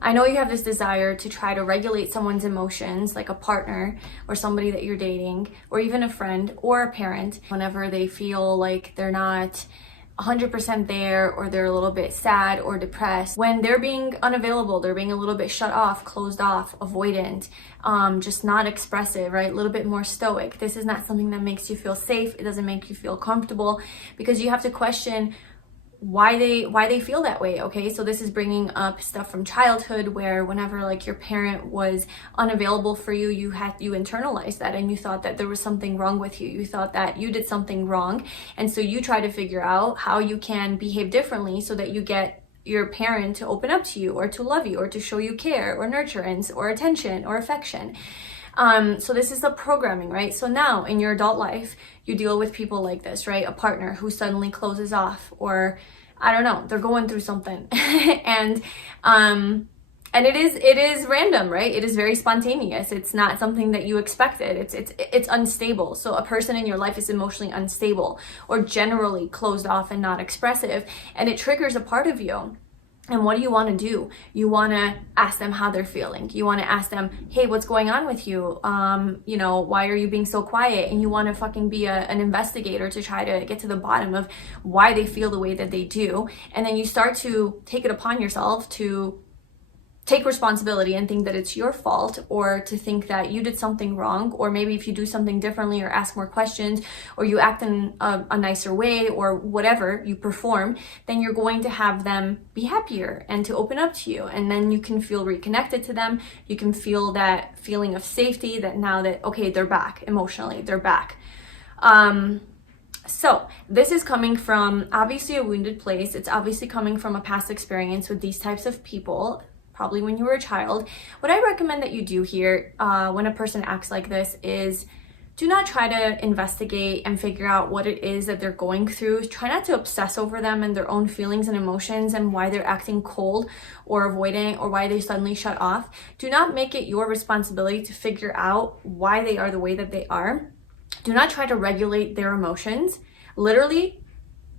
I know you have this desire to try to regulate someone's emotions, like a partner or somebody that you're dating, or even a friend or a parent, whenever they feel like they're not 100% there, or they're a little bit sad or depressed. When they're being unavailable, they're being a little bit shut off, closed off, avoidant, just not expressive, right? A little bit more stoic. This is not something that makes you feel safe. It doesn't make you feel comfortable, because you have to question why they feel that way. Okay, so this is bringing up stuff from childhood, where whenever like your parent was unavailable for you, you internalized that, and you thought that there was something wrong with you. You thought that you did something wrong, and so you try to figure out how you can behave differently so that you get your parent to open up to you, or to love you, or to show you care or nurturance or attention or affection. So this is the programming, right? So now in your adult life, you deal with people like this, right? A partner who suddenly closes off, or I don't know, they're going through something. and it is random, right? It is very spontaneous. It's not something that you expected. It's unstable. So a person in your life is emotionally unstable, or generally closed off and not expressive, and it triggers a part of you. And what do you want to do? You want to ask them how they're feeling. You want to ask them, hey, what's going on with you? Why are you being so quiet? And you want to fucking be an investigator to try to get to the bottom of why they feel the way that they do. And then you start to take it upon yourself to take responsibility and think that it's your fault, or to think that you did something wrong, or maybe if you do something differently or ask more questions, or you act in a nicer way, or whatever you perform, then you're going to have them be happier and to open up to you, and then you can feel reconnected to them. You can feel that feeling of safety, that now that, okay, they're back emotionally, they're back. So this is coming from obviously a wounded place. It's obviously coming from a past experience with these types of people, probably when you were a child. What I recommend that you do here when a person acts like this is do not try to investigate and figure out what it is that they're going through. Try not to obsess over them and their own feelings and emotions and why they're acting cold or avoiding, or why they suddenly shut off. Do not make it your responsibility to figure out why they are the way that they are. Do not try to regulate their emotions. Literally,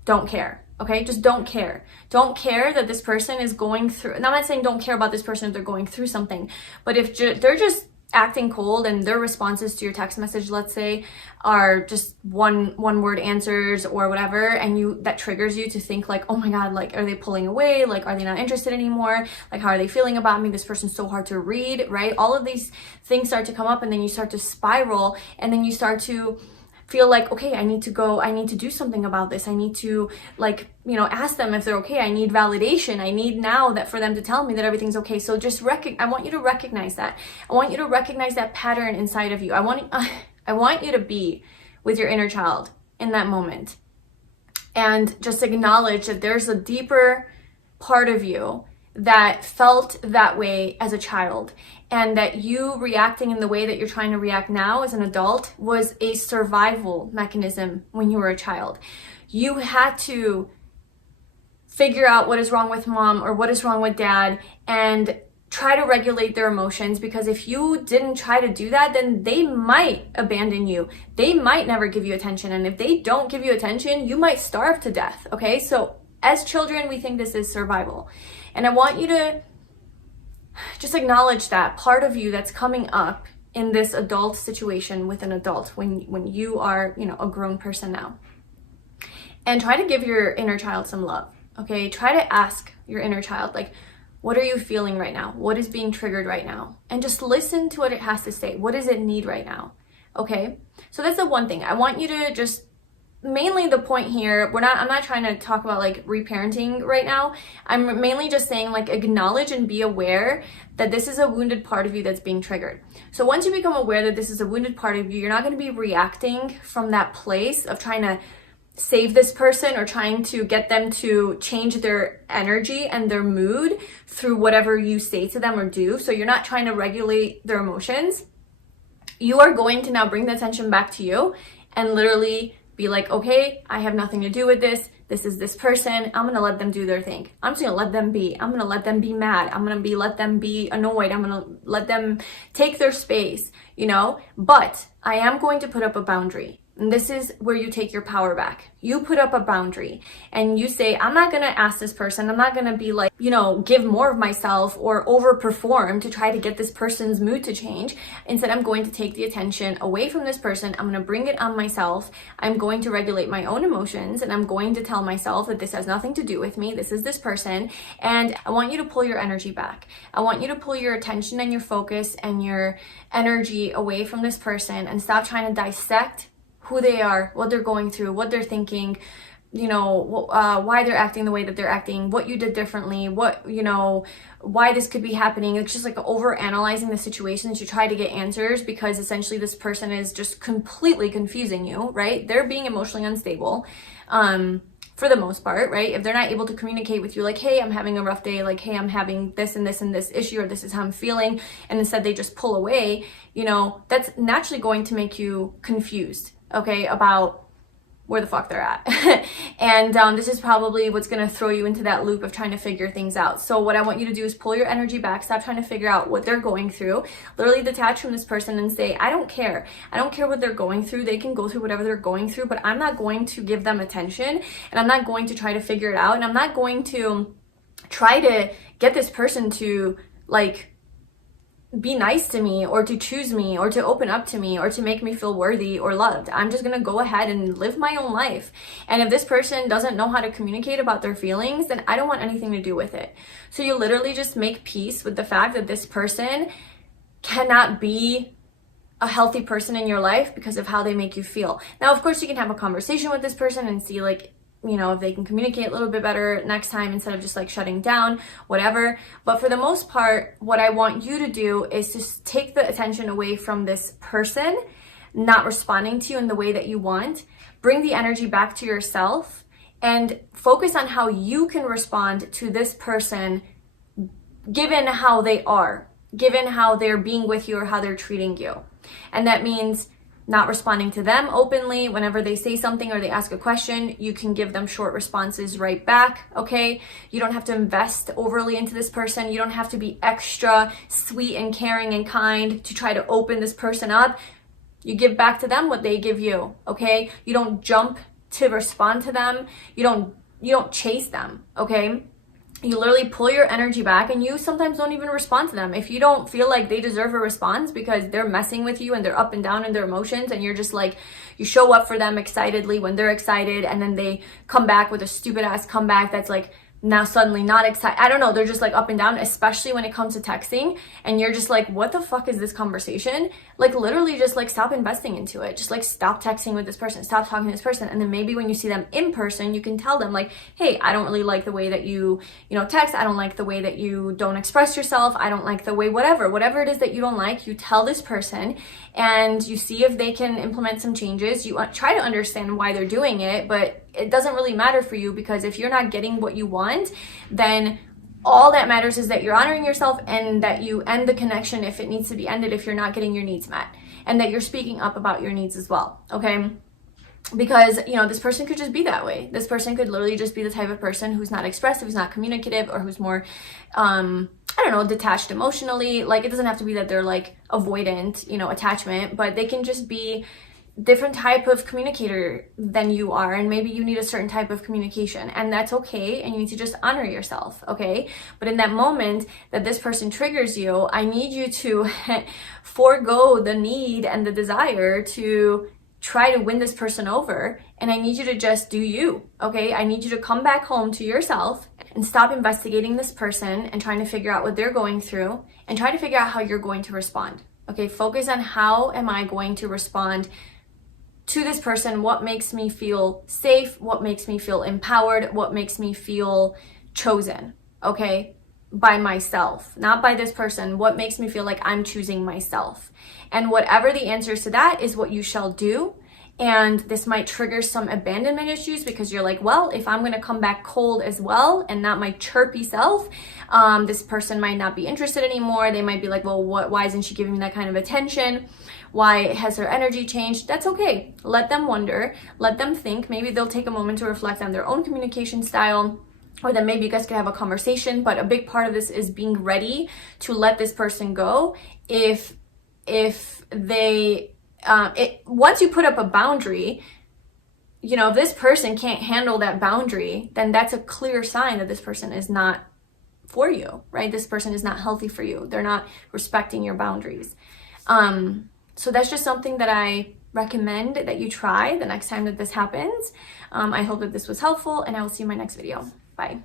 don't care. Okay, just don't care. Don't care that this person is going through, and I'm not saying don't care about this person if they're going through something, but if they're just acting cold and their responses to your text message, let's say, are just one word answers or whatever, and that triggers you to think like, oh my God, like, are they pulling away? Like, are they not interested anymore? Like, how are they feeling about me? This person's so hard to read, right? All of these things start to come up, and then you start to spiral, and then you start to feel like, okay, I need to do something about this. I need to, like, ask them if they're okay. I need validation. I need now that for them to tell me that everything's okay. So just I want you to recognize that. I want you to recognize that pattern inside of you. I want you to be with your inner child in that moment, and just acknowledge that there's a deeper part of you that felt that way as a child, and that you reacting in the way that you're trying to react now as an adult was a survival mechanism when you were a child. You had to figure out what is wrong with mom or what is wrong with dad and try to regulate their emotions, because if you didn't try to do that, then they might abandon you. They might never give you attention, and if they don't give you attention, you might starve to death. Okay, so as children, we think this is survival. And I want you to just acknowledge that part of you that's coming up in this adult situation with an adult when you are, a grown person now. And try to give your inner child some love, okay? Try to ask your inner child, like, what are you feeling right now? What is being triggered right now? And just listen to what it has to say. What does it need right now? Okay? So that's the one thing. I want you to just, mainly the point here, I'm not trying to talk about like reparenting right now. I'm mainly just saying, like, acknowledge and be aware that this is a wounded part of you that's being triggered. So once you become aware that this is a wounded part of you, you're not going to be reacting from that place of trying to save this person or trying to get them to change their energy and their mood through whatever you say to them or do. So you're not trying to regulate their emotions. You are going to now bring the attention back to you and literally be like, okay, I have nothing to do with this. This is this person. I'm going to let them do their thing. I'm just going to let them be. I'm going to let them be mad. I'm going to let them be annoyed. I'm going to let them take their space, But I am going to put up a boundary. And this is where you take your power back. You put up a boundary and you say, I'm not going to ask this person. I'm not going to be like, give more of myself or overperform to try to get this person's mood to change. Instead, I'm going to take the attention away from this person. I'm going to bring it on myself. I'm going to regulate my own emotions, and I'm going to tell myself that this has nothing to do with me. This is this person. And I want you to pull your energy back. I want you to pull your attention and your focus and your energy away from this person and stop trying to dissect who they are, what they're going through, what they're thinking, why they're acting the way that they're acting, what you did differently, why this could be happening. It's just like over analyzing the situations to try to get answers, because essentially this person is just completely confusing you, right? They're being emotionally unstable. For the most part, right? If they're not able to communicate with you like, hey, I'm having a rough day, like, hey, I'm having this and this and this issue, or this is how I'm feeling, and instead they just pull away, that's naturally going to make you confused, okay, about where the fuck they're at. And this is probably what's going to throw you into that loop of trying to figure things out. So what I want you to do is pull your energy back, stop trying to figure out what they're going through, literally detach from this person and say, I don't care. I don't care what they're going through. They can go through whatever they're going through, but I'm not going to give them attention, and I'm not going to try to figure it out, and I'm not going to try to get this person to be nice to me or to choose me or to open up to me or to make me feel worthy or loved. I'm just gonna go ahead and live my own life. And if this person doesn't know how to communicate about their feelings, then I don't want anything to do with it. So you literally just make peace with the fact that this person cannot be a healthy person in your life because of how they make you feel. Now, of course, you can have a conversation with this person and see if they can communicate a little bit better next time instead of just shutting down, whatever. But for the most part, what I want you to do is just take the attention away from this person not responding to you in the way that you want, bring the energy back to yourself, and focus on how you can respond to this person given how they are, given how they're being with you or how they're treating you. And that means not responding to them openly. Whenever they say something or they ask a question, you can give them short responses right back, okay? You don't have to invest overly into this person. You don't have to be extra sweet and caring and kind to try to open this person up. You give back to them what they give you, okay? You don't jump to respond to them. You don't chase them, okay? You literally pull your energy back, and you sometimes don't even respond to them. If you don't feel like they deserve a response because they're messing with you and they're up and down in their emotions, and you're just you show up for them excitedly when they're excited, and then they come back with a stupid ass comeback that's now suddenly not excited. I don't know, they're just up and down, especially when it comes to texting, and you're just what the fuck is this conversation? Literally just stop investing into it. Just stop texting with this person, stop talking to this person, and then maybe when you see them in person, you can tell them hey, I don't really like the way that you text. I don't like the way that you don't express yourself. I don't like the way whatever it is that you don't like, you tell this person, and you see if they can implement some changes. You try to understand why they're doing it, but it doesn't really matter for you, because if you're not getting what you want, then all that matters is that you're honoring yourself, and that you end the connection if it needs to be ended, if you're not getting your needs met, and that you're speaking up about your needs as well, okay? Because, this person could just be that way. This person could literally just be the type of person who's not expressive, who's not communicative, or who's more, detached emotionally. It doesn't have to be that they're avoidant, attachment, but they can just be different type of communicator than you are, and maybe you need a certain type of communication, and that's okay, and you need to just honor yourself, okay? But in that moment that this person triggers you, I need you to forego the need and the desire to try to win this person over, and I need you to just do you, okay? I need you to come back home to yourself and stop investigating this person and trying to figure out what they're going through, and try to figure out how you're going to respond, okay? Focus on how am I going to respond to this person, what makes me feel safe, what makes me feel empowered, what makes me feel chosen, okay? By myself, not by this person. What makes me feel like I'm choosing myself? And whatever the answers to that is what you shall do. And this might trigger some abandonment issues, because you're well, if I'm going to come back cold as well and not my chirpy self, this person might not be interested anymore. They might be well, why isn't she giving me that kind of attention? Why has her energy changed? That's okay. Let them wonder. Let them think. Maybe they'll take a moment to reflect on their own communication style, or then maybe you guys could have a conversation. But a big part of this is being ready to let this person go if they once you put up a boundary, you know, if this person can't handle that boundary, then that's a clear sign that this person is not for you, right? This person is not healthy for you. They're not respecting your boundaries. So that's just something that I recommend that you try the next time that this happens. I hope that this was helpful, and I will see you in my next video. Bye.